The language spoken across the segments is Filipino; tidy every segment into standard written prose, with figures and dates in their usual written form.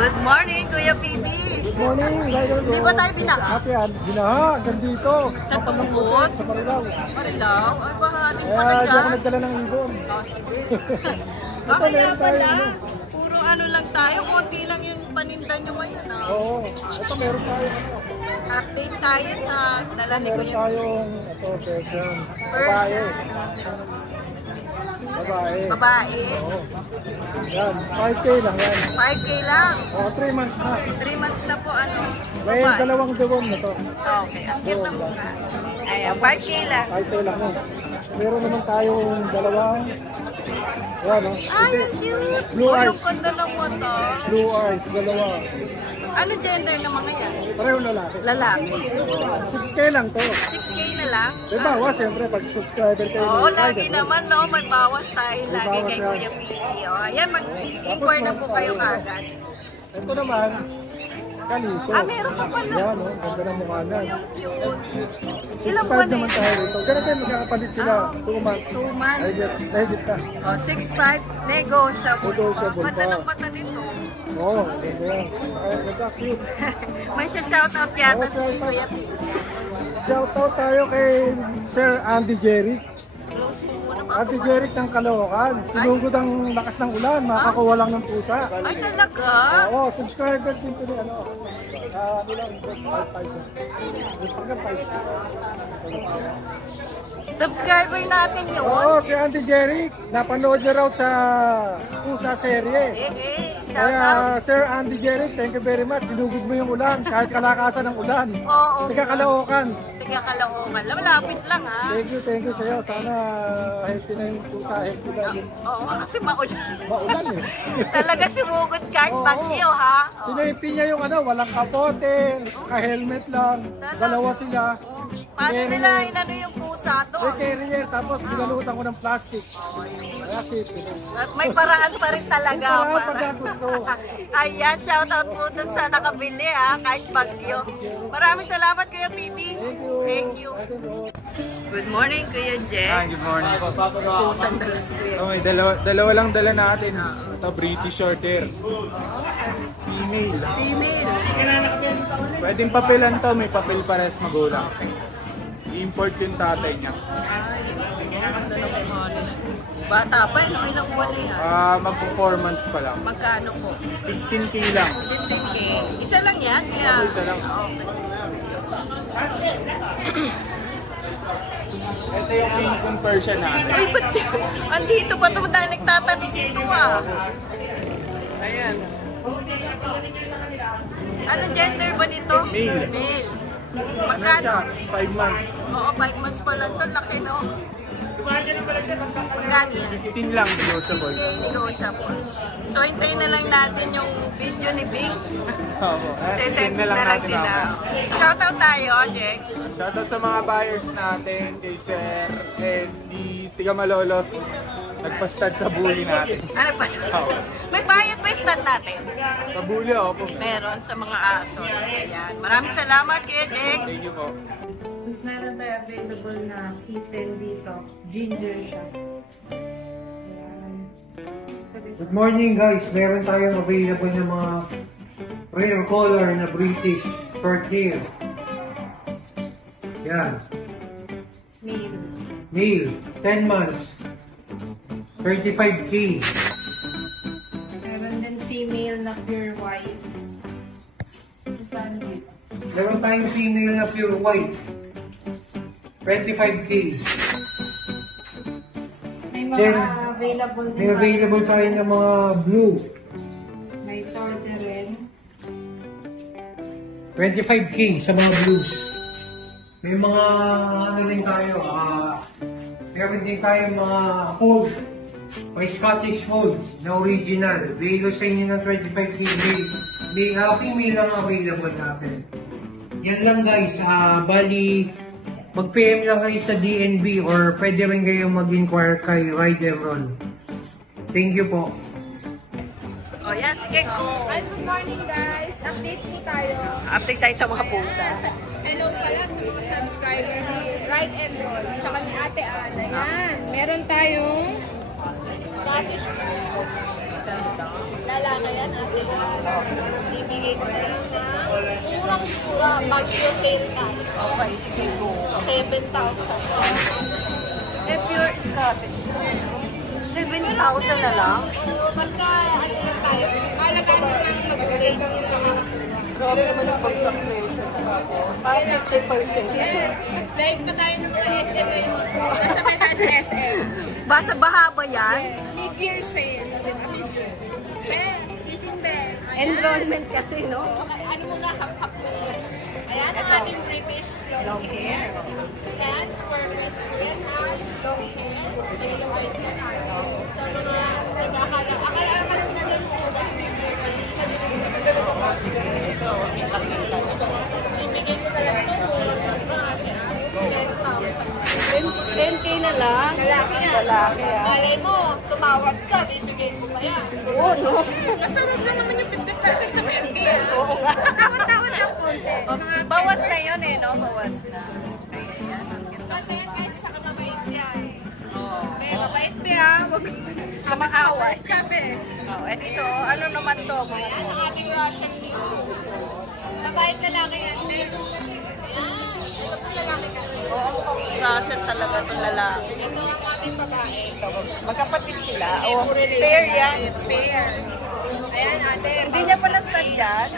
Good morning, Kuya PB. Good morning, Rider. Di ba tayo binaha? Happy yan. Binaha, dito. Sa Tungkod? Sa Marilao. Marilaw? Ay, bahating pala Kaya di dyan. ako nagdala ng ibon. Kaya pala, puro ano lang tayo, konti lang yung paninda nyo ngayon. Oo, ito meron tayo. Update tayo sa dala ni Meron Kuya. tayong, ito, version. Babae. Babae. Oo. Yan, 5K lang yan. 5K lang. Oo, 3 months na. 3 months na po ano. May dalawang dewon na to. Okay, ang cute ng mukha. Ayan, 5K lang. 5K lang yan. Meron naman tayong dalawang, yan o. Ay, ang cute. Blue eyes. Yung ganda ng mata. Blue eyes, dalawa. Ano gender ng mga yan? Parehong lalaki. Lalaki. 6K lang to. 6K na lang? May bawas, siyempre, pag subscriber kayo. Oo, lagi naman, no? May bawas tayo May lagi bawas kay yan. Kuya Pili. O, ayan, mag-inquire na po kayo agad. Ito naman, kalito. Meron ka pala. Yan, oh, ganda ng mukha na. Yung cute. Ilang 6'5" buwan na naman ito? tayo rito. Ganun kayo magkakapalit sila. 2 months. 2 months. Legit ka. O, 6'5", negotiable. Negotiable Mata pa. ng mata nito. Oo, ganda yan. Ganda, cute. May shoutout yata si Kuya Pili. Shoutout tayo kay Sir Andy Jeric. Andy Jeric ng Caloocan. Sinugod ang lakas ng ulan. Makakuha lang ng pusa. Ay, talaga? Oo, subscriber din ko ni ano. Ano lang, 5. Subscriber natin yun. Oo, si Andy Jeric. Napanood niya raw sa pusa serye. Kaya Sir Andy Jeric, thank you very much. Sinugod mo yung ulan kahit kalakasan ng ulan. Oo. Tiga Caloocan. Tiga Caloocan. Malapit lang ha. Thank you sa'yo. Sana healthy na yung pusa, healthy na yung Oo, kasi maulan. maulan eh. Talaga sumugod kahit Oo. bagyo ha. Sinaypi niya yung ano, walang kapote, ka-helmet lang, dalawa sila. Paano nila inano yung pusa doon? Carrier, tapos binalutan ko ng plastic. Kaya safe. At may paraan pa rin talaga. May paraan pagka gusto. Ayan, shoutout po dun sa nakabili ha, kahit bagyo. Maraming salamat Kuya Pibi. Thank you. Good morning Kuya Jack. Good morning. Pusan dalas Kuya. Okay, dalawa lang dala natin. Ito, British Shorthair. Female. Female. Pwedeng papilan to, may papel pares magulang. Import yung tatay niya. Bata pa, no? Ilang buwan na yan? Magpo 4 months pa lang. Magkano po? 15K lang. 15K. Isa lang yan? Kaya... Isa lang. Ito yung King Kong Persian natin. Ay, ba't andito pa ito? Dahil nagtatanong dito ah. Ayan. Anong gender ba nito? Male. Male. Magkano? 5 months. Oo, 5 months pa lang ito. Laki, no? Magkano yan? 15 lang, negotiable. Okay, negotiable. So, hintayin na lang natin yung video ni Big. Oo. Sesend na lang natin sila. ako. Shoutout tayo, Jack. Shoutout sa mga buyers natin, kay Sir, and di Tiga Malolos, nagpastad sa bully natin. Ano pa siya? May bayad ba yung stand natin? Sa bully, opo. Meron sa mga aso. Ayan. Maraming salamat kay Jack. Thank you po. Mas meron tayo available na kitten dito. Ginger siya. Ayan. Good morning guys, meron tayong available na mga rare color na British Shorthair. Yan, Male. male, 10 months, 35K. Meron din female na pure white. Magkano dito? Meron tayong female na pure white, 25K. May mga Then, available din. May available tayo ng mga blue, May sorter rin. 25K sa mga blues. May mga ano rin tayo, meron din tayo mga fold, may Scottish fold na original. Bigay sa inyo ng 25K. May female lang available natin. Yan lang guys, bali mag-PM lang kayo sa DNB or pwede rin kayo mag-inquire kay Rider Ron. Thank you po. O yan, sige ko. Hi, good morning guys! Update po tayo. Update tayo sa mga pusa. Hello pala sa mga subscriber ni Ride and Roll, tsaka ni Ate Ada. Yan, meron tayong Scottish Lalaki yan, ate. Ibigay ko na lang na murang-mura, Baguio sale tayo. Okay, sige po. 7,000. Pure Scottish. 7,000 na lang? Basta, ano lang tayo. Malagaan ko lang mag-break. Grabe naman yung pag-subscription. Parang 50%. Live pa tayo ng mga SM ngayon. Nasa may nasa SM. Basta baha ba yan? Mid-year sale. Mid-year. Ben, gising Ben. Enrollment kasi, no? Ano mo na, hap-hap mo. Ayan ang ating British long hair. Ayan, square waist po yan ha. Long hair. Ayan ang waist na natin. So, mga nag-akala. Akala naman sila din po. Ibigay ko talaga ito. 10K na lang? Lalaki yan. Lalaki, ah. Malay mo, tumawag ka, bibigay ko pa yan. Oo, no? Masarap na naman yung 50% sa 10K. Oo nga. Tawad-tawad lang konti. Bawas na yun eh, no? Bawas na. Ayan. Ate yan guys, saka mabait niya eh. Oo. May mabait niya, huwag Kamakaway. kami. Oh, and ito, ano naman to? Mga Ayan ang ating Russian Blue. Mabait na lang yan. Ayan, ito po lalaki ka. Oo, Russian talaga itong lalaki. Ito ang ating babae. Magkapatid sila. Oh, fair yan. Fair. Ayan ate. Hindi niya pala stud yan.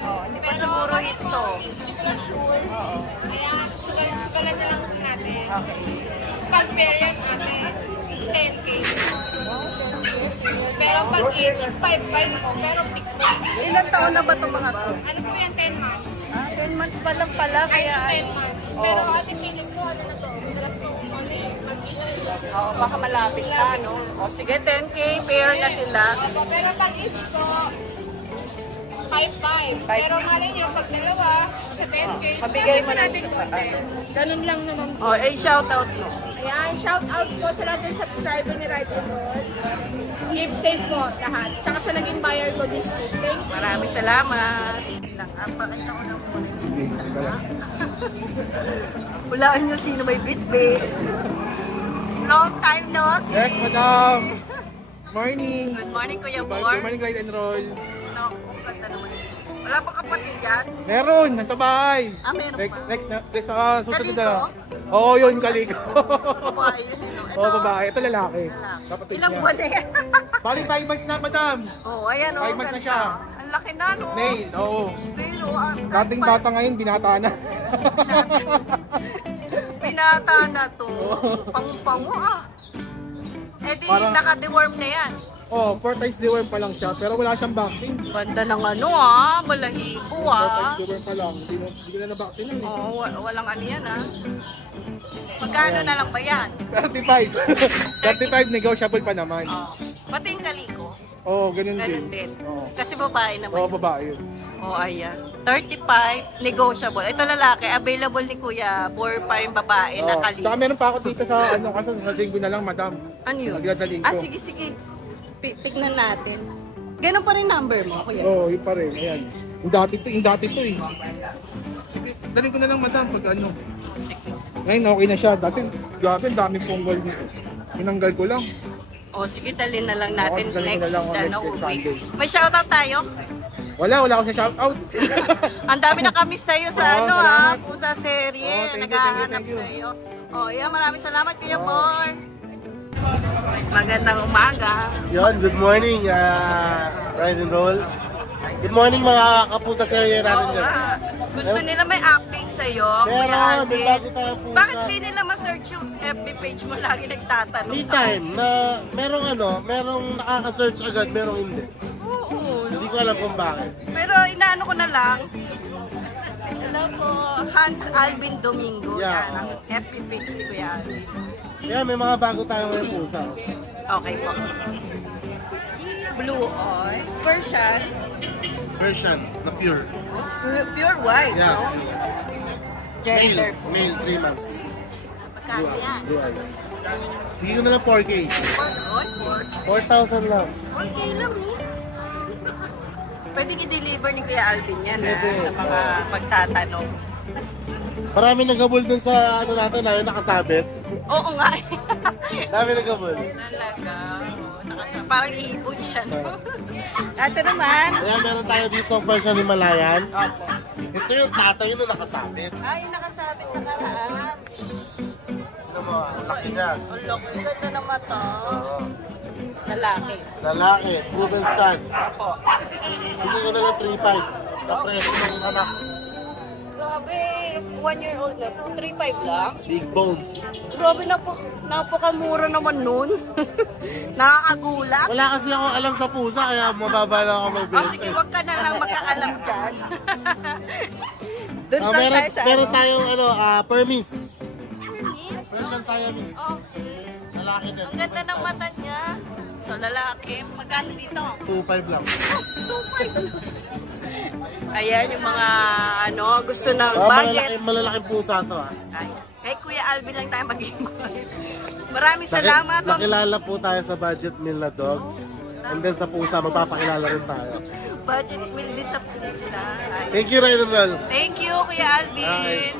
Oh, hindi pa siguro ito. Hindi ko sure. Oo. Ayan, sugalan na lang natin. Okay. Pag pair yan ate, 10K. Pero pag each, 5-5 po. Pero fix yan. Ilan taon na ba itong mga to? Ano po yan, 10 months? 10 months pa lang pala. Ay, Kaya, 10 months. Pero ating feeling ko, ano na to? Madalas ko mag-ilan. oh, baka malapit na, no? O, sige, 10K, pair na sila. Opo, pero pag each ko, 5-5. Pero malay niyo, pag dalawa, sa 10K, Pabigay mo kasi na natin konti. Ganun lang naman po. Oh, shout out mo. Ayan, shout out po sa lahat ng subscriber ni Right and Roll. Keep safe po lahat. Tsaka sa naging buyer ko this week. Thank you. Maraming salamat. Lang, pakita ko na muna yung isa. Hulaan nyo sino may bitbit. Long time no see. Yes, madam. Morning. Good morning, Kuya Good Bor. morning, Ride and Roll. No, ganda naman. Wala pa kapatid yan? Meron, nasa bahay. Ah, meron Next, pa. next, susunod Kaliko? na. Oo, yun, kaliko. Babae yun, eh, no? Ito, Oo, babae. Ito lalaki. Kapatid ilang niya. buwan na yan? Bali 5 months na, madam. Oh, ayan o. 5 months na siya. Ang laki na, no? Nail, oo. Pero, Dating bata ngayon, binata na. Pinata na to. Pang-pango ah. Eh di, Parang- naka-deworm na yan. Oh, 4 times deworm pa lang siya, pero wala siyang vaccine. Ganda ng ano ah, balahibo 4 ah. times deworm pa lang. Hindi na na-vaccine yun eh. Oh, walang ano yan ah. Magkano na lang ba yan? 35. 35 negotiable pa naman. Oh. Pati yung kaliko. Oo, ganun Ganun din. din. Oo. Kasi babae naman. Oo, babae yun. Oh, ayan. 35, negotiable. Ito lalaki, available ni Kuya. Bor pa yung babae na Saka kaliko. meron pa ako dito sa ano, kasi sa linggo na lang, madam. Ano yun? Magdadaling Ah, ko. sige, sige. Tignan natin. Ganun pa rin number mo, Kuya. Oo, yun pa rin. Ayan. Yung dati to eh. Sige, daling ko na lang, madam, pag ano. Sige. Ngayon, okay na siya. Dati, grabe, ang daming punggol nito. Tinanggal ko lang. O, sige, dalhin na lang natin Oo, dalhin ko next, na lang ako ano, next week. Sunday. May shoutout tayo? Wala ako sa shoutout. Ang dami na kami sa'yo sa Oo, ano salamat. ha, pusa serye. Oo, thank you, Naghahanap thank you. sa'yo. O, yan, maraming salamat Kuya Bor. Magandang umaga. Yon, good morning, Ride and Roll. Good morning mga kapusa serye natin Oo dyan. nga. Gusto nila may update sa'yo, Kuya Meron, may Alvin. bago tayong pusa. Bakit di nila ma-search yung FB page mo? Lagi nagtatanong May sa time na merong nakaka-search agad, merong hindi. Oo, no? Hindi ko alam kung bakit. Pero inaano ko na lang. Hello po, Hans Alvin Domingo. Yeah. Yan, ang FB page ni Kuya Alvin. Kaya may mga bago tayong ngayon pusa. Okay po. Blue on. Persian. Version na pure. Pure white, Yeah. no? Gender. Male 3 months. Magkano yan? Blue eyes. Sige ko na lang 4K. 4,000 lang. 4K lang, eh. Pwedeng i-deliver ni Kuya Alvin yan, ha? Pwede. Sa mga pagtatanong. Marami naghabol dun sa ano natin na yung nakasabit. Oo nga. Dami naghabol. Talaga. nakasama. Parang ibon siya, no? Ito naman. Ayan, meron tayo dito version Himalayan. Opo. Ito yung tatay na nakasabit. Ay, nakasabit na karaan. Ano mo, ang laki niya. Ang laki, ganda na mata. Oo. Lalaki. Lalaki, proven stud. Opo. Bigyan ko na lang 3.5. Kapreso ng anak. Grabe, 1 year old na. 3.5 lang. Big bones. Grabe, napakamura naman nun. Nakakagulat. Wala kasi ako alam sa pusa, kaya mababa lang ako Oh, mag-base. sige, wag ka na lang magkaalam dyan. Doon lang tayo sa Meron ano. tayong Permis. Yes. Persian Siamese. Okay. Lalaki din. Ang ganda ng mata niya. So, lalaki. Magkano dito? 2.5 lang. 2.5. Ayan, yung mga gusto ng Oh, budget. malalaking pusa to ah. Ay, kay Kuya Alvin lang tayo mag-iwan. Maraming salamat. Nakilala po tayo sa budget meal na dogs. And then sa pusa, magpapakilala rin tayo. Budget meal din sa pusa. Ay. Thank you, Ryan. Thank you, Kuya Alvin.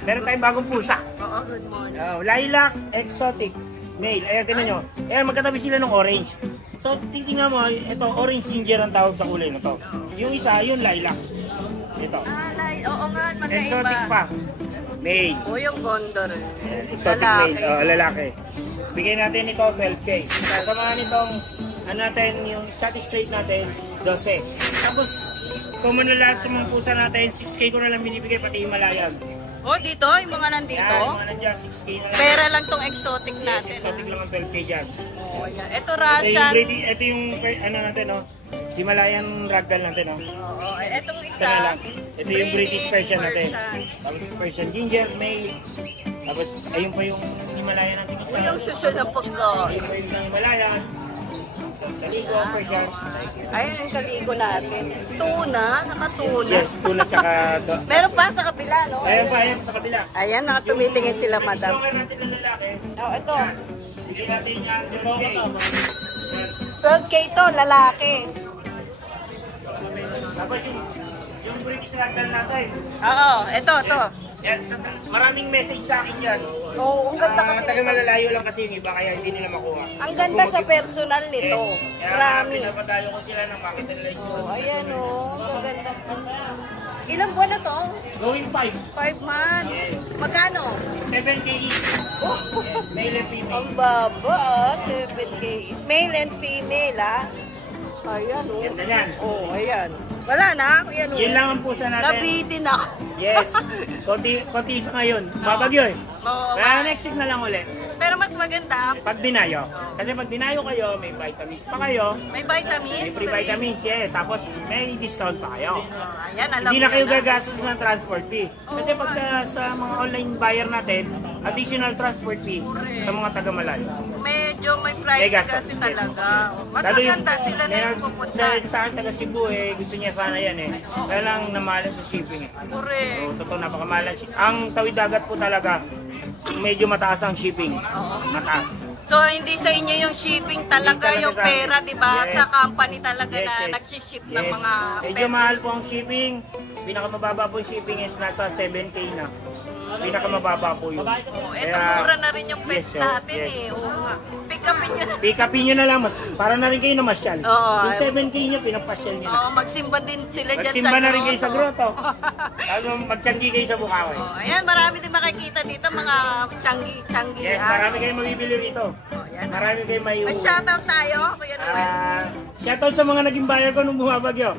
Meron tayong bagong pusa. Oo, good morning. Lilac Exotic Male. Ayan, tinan nyo. Ayan, magkatabi sila ng orange. So, titingnan mo, ito, orange ginger ang tawag sa kulay na to. Yung isa, yung lilac. Ito. Oo nga, magkaiba. Exotic pa. Male. O, yung gondor. Ayan, exotic Lalaki. male. Lalaki. Bigyan natin ito 12K. Kasama nitong, natin, yung Scottish Straight natin, 12. Tapos, common na lahat sa mga pusa natin, 6K ko na lang binibigay, pati Himalayan. Oh, dito, yung mga nandito. Yan, yung mga nandyan, 6K na lang. Pera lang tong exotic natin. Exotic lang ang 12K dyan. Oh, yan. Ito Ito yung, Russian. ito yung natin, no? Himalayan ragdoll natin, no? Oo, etong Isa isa. na lang. Ito yung British Persian natin. Persian. Tapos Persian Ginger, male. Tapos, ayun pa yung Himalayan natin isa. O, yung susunod na pagkain. Ayun pa yung Himalayan. Kaligo, Persian. Ayun yung kaligo natin. Tuna, nakatuna. Yes, tuna tsaka... Meron pa sa kabila, no? Ayan pa, ayan sa kabila. Ayan, nakatumitingin sila, madam. Stroker natin ng lalaki. Oh, ito. Bigyan natin yan. 12K. 12K to, lalaki. Tapos yung British ragdoll natin. Oo, ito. Yan, maraming message sa akin yan. Oo, ang ganda kasi Taga nito. malalayo lang kasi yung iba, kaya hindi nila makuha. Ang ganda sa personal nito. Kaya Promise. pinapadayo ko sila ng bakit nila yung Oh, ayan, oh. Ang ganda. Ilang buwan na to? Going 5. 5 months. Magkano? 7K each. Oh, Yes, male and female. ang baba, 7K. Male and female, ah. Ayan, oh. Ganda yan. Oh, ayan. Wala na, ayan, oh. Yun lang ang pusa natin. Nabitin ako. Yes. Konti sa ngayon. Babagyo eh. Oo, Kaya next week na lang ulit. pero mas maganda, Pag dinayo. Kasi pag dinayo kayo, may vitamins pa kayo. may vitamins. May free vitamins, yeah. Tapos may discount pa kayo. Ayan, alam Hindi na mo kayo gagastos ng transport fee. Kasi Oo. pagka sa mga online buyer natin, additional transport fee sa mga taga-malayo. Medyo may price May gastos. kasi talaga. Mas Lalo maganda sila na yung pupunta. Sa akin taga Cebu eh, gusto niya sana yan eh. Kaya lang namahalan sa shipping eh. Correct. So, totoo napakamahalan. Ang tawid dagat po talaga, medyo mataas ang shipping. Mataas. So, hindi sa inyo yung shipping talaga, Hindi talaga yung sa akin. pera, di ba? Yes. Sa company talaga Yes, na yes. nag-ship ng Yes. mga Medyo pets. mahal po ang shipping. Pinakamababa po yung shipping is nasa 7K na. Pinakamababa po yun. Oh, eto, Kaya- mura na rin yung pets Yes, sir. natin Yes. eh. Oo nga. Pick upin nyo na. Pick upin nyo na lang, mas, para na rin kayo namasyal. Oo. Yung 7K nyo, pinapasyal nyo na. Oh, magsimba din sila dyan sa Magsimba na rin kayo sa grotto. grotto. Lalo magtiyanggi kayo sa Bukawi. Oh, ayan, marami din makikita dito, mga changi. Yes, marami kayong mabibili rito. Oh, ayan. Marami kayong may May shoutout tayo, Kuya Noel. shoutout sa mga naging buyer ko nung bumabagyo.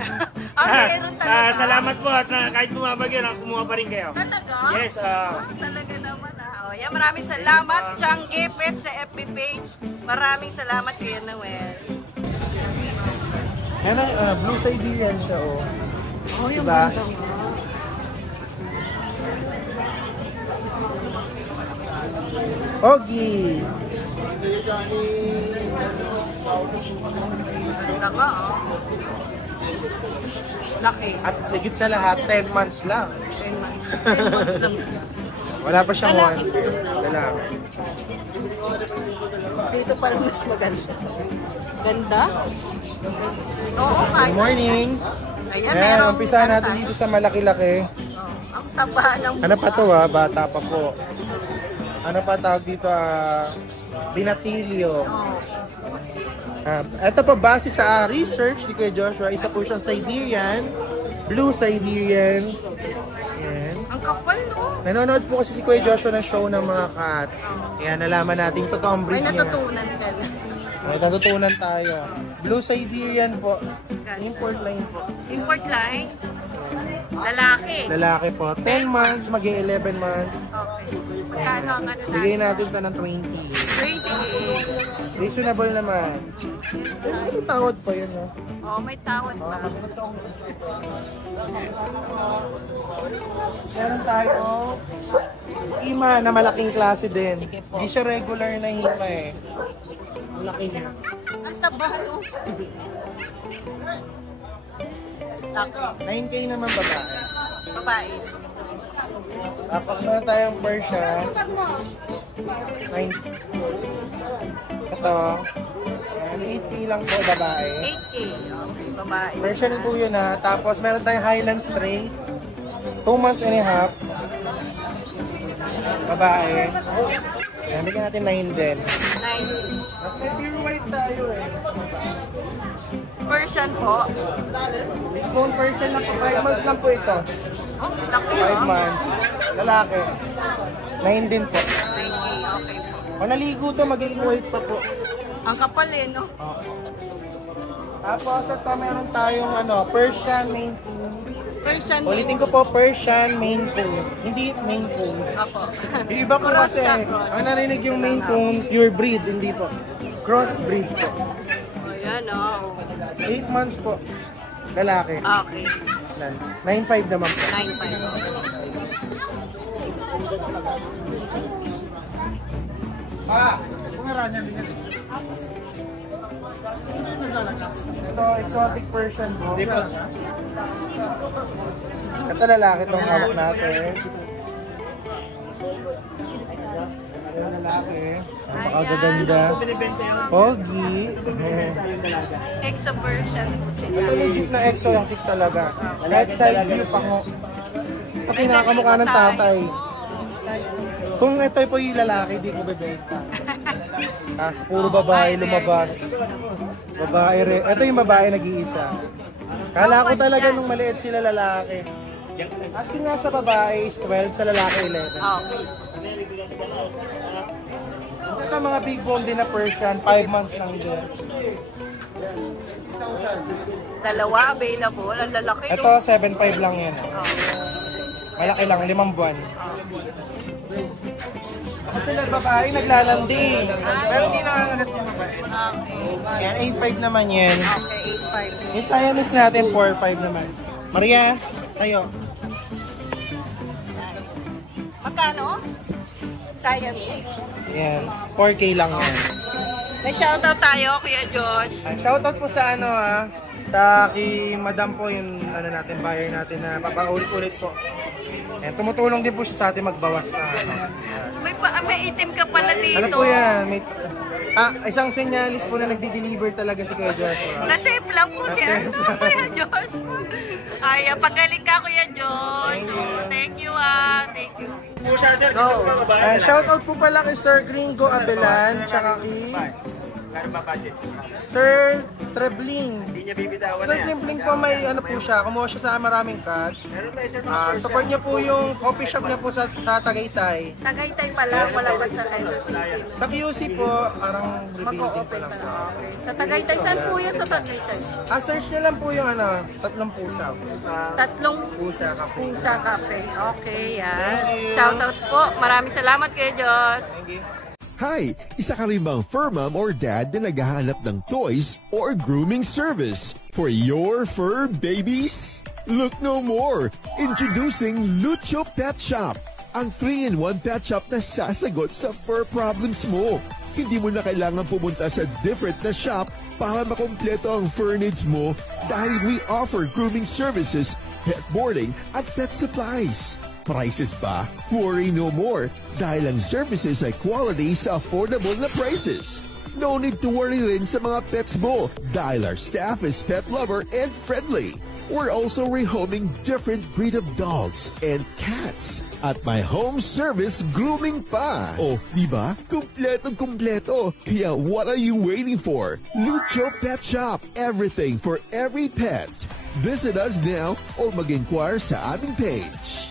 Meron talaga. Salamat po at kahit bumabagyo, kumuha pa rin kayo. Talaga? Yes, Talaga naman ah. Oh, yan, maraming salamat, Changi Pet sa FB page. Maraming salamat, Kuya Noel. Ano, blue Siberian siya, oh. Oh, yung Diba? ganda. Ogie! Ganda nga, oh. Laki. At higit sa lahat, 10 months lang. 10 months lang. Wala pa siyang one. Lalaki. Dito pala mas maganda. Ganda? Oo, kahit. Good morning! Ayan, Ayan, merong umpisa ano natin tayo. dito sa malaki-laki. Oh, ang taba ng Ano pa to bata pa po. Ano pa tawag dito? Binatilyo. Ito po, base sa research ni Kuya Joshua, isa po siyang Siberian, Blue Siberian. Ayan. Ang kapal, no? Nanonood po kasi si Kuya Joshua ng show ng mga cat. Kaya nalaman natin yung totoong breed May niya. natutunan ka na. May natutunan tayo. Blue Siberian po. Import line po. Import line. Lalaki. Lalaki po. 10 months, mag-11 months. Okay. Magkano ang ano Bigay natin? natin ito ng 20. 20. Reasonable naman. Pero may tawad pa yun, no? Oh, may tawad pa. Meron tayo hima na malaking klase din. Hindi siya regular na hima eh. Ang laki niya. Ang taba, no? Laki. 9K naman babae. Babae. Tapos meron tayong Persian. 9. Ito. Ayan, 8K lang po babae. 8K. Okay, babae. Persian po yun ha. Tapos meron tayong Highland Stray. 2 months and a half. Babae. Ayan, bigyan natin 9 din. 9. May pure white tayo eh. Persian po. Bone Persian lang po. 5 months lang po ito. Oh, laki, 5 oh. months. Lalaki. 9 din po. 9K. Okay po. Pag naligo to, magiging white pa po. Ang kapal eh, no? Tapos ito meron tayong Persian Maine Coon. Persian Ulitin ko po, Persian Maine Coon. Hindi Maine Coon. Apo. Yung iba po Cross kasi, siya, cross. ang narinig yung Maine Coon, pure breed, hindi po. Cross breed po. Ayan, oh. 8 months po. Lalaki. Okay. 9.5 naman po. 9.5. Ito, exotic Persian po. Ito lalaki itong hawak natin. Ito lalaki. Napakagaganda. Pogi. Exo Persian po sila. Ito legit na exotic talaga. Right side view pa ko. Ito pinakamukha ng tatay. Kung ito po yung lalaki, di ko bebenta. Tapos puro babae lumabas. Babae rin. Ito yung babae nag-iisa. Kala ko talaga nung maliit sila lalaki. Asking nga sa babae is 12, sa lalaki 11. Okay. Ito mga big bone din na Persian, 5 months lang din. Dalawa available. Ang lalaki, no? Ito 7.5 lang yan. Malaki lang, 5 buwan. Kasi babae naglalandi. Pero hindi nangangagat yung babae. Okay. Yan, 8.5 naman yan. Okay, 8.5. Yung Siamese natin, 4.5 naman. Maria, tayo. Magkano? Siamese. Yan, 4K lang yan. May shoutout tayo, Kuya Josh. Shoutout po sa sa kay Madam po, yung natin, buyer natin na papaulit-ulit po. Yan, tumutulong din po siya sa atin magbawas na May itim ka pala dito. Ano po yan? May, isang senyalis po na nagdi-deliver talaga si Kuya Joshua. Na-safe lang po siya. Kuya Josh. Ay, pagaling ka, Kuya Josh. Thank you, Thank you. Pusa, sir. Gusto ko ba? Shoutout po pala kay Sir Gringo Abelan, tsaka kay Sir Trebling. Hindi niya bibitawan Sir Trebling po may po siya, kumuha siya sa maraming cut. Support niya po yung coffee shop niya po sa Tagaytay. Tagaytay pala, wala pa sa Quezon City. Sa QC po, parang rebuilding pa lang. Okay. Sa Tagaytay, saan po yun sa Tagaytay? Search niya lang po yung 3 pusa. Tatlong Pusa ka po. pusa cafe. Okay, yan. Shoutout po. Maraming salamat, Kuya Josh. Hi! Isa ka rin bang fur mom or dad na naghahanap ng toys or grooming service for your fur babies? Look no more! Introducing Lucho Pet Shop, ang 3-in-1 pet shop na sasagot sa fur problems mo. Hindi mo na kailangan pumunta sa different na shop para makompleto ang fur needs mo dahil we offer grooming services, pet boarding at pet supplies. Prices ba? Worry no more dahil ang services ay quality sa affordable na prices. No need to worry rin sa mga pets mo dahil our staff is pet lover and friendly. We're also rehoming different breed of dogs and cats at my home service grooming pa. Oh, diba? Kumpletong-kumpleto. Kaya what are you waiting for? Lucho Pet Shop. Everything for every pet. Visit us now or mag-inquire sa aming page.